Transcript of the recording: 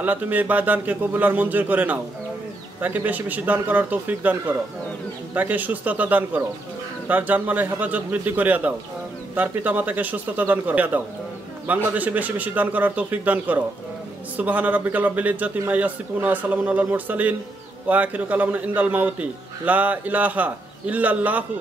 আল্লাহ তুমি এই দানকে কবুল আর মঞ্জুর করে নাও। তাকে বেশি বেশি দান করার তৌফিক দান করো, তাকে সুস্থতা দান করো, তার জানমালের হেফাজত বৃদ্ধি করিয়া দাও, তার পিতামাতাকে সুস্থতা দান করিয়া দাও। বাংলাদেশে বেশি বেশি দান করার তৌফিক দান করো। সুবহানা রাব্বিকাল রাব্বিল ইজ্জাতি মা ইয়াসিফুন ওয়া সালামুন আলাল মুরসালিন ওয়া আখিরু কালামুনা ইনদাল মাউতি লা ইলাহা ইল্লাল্লাহু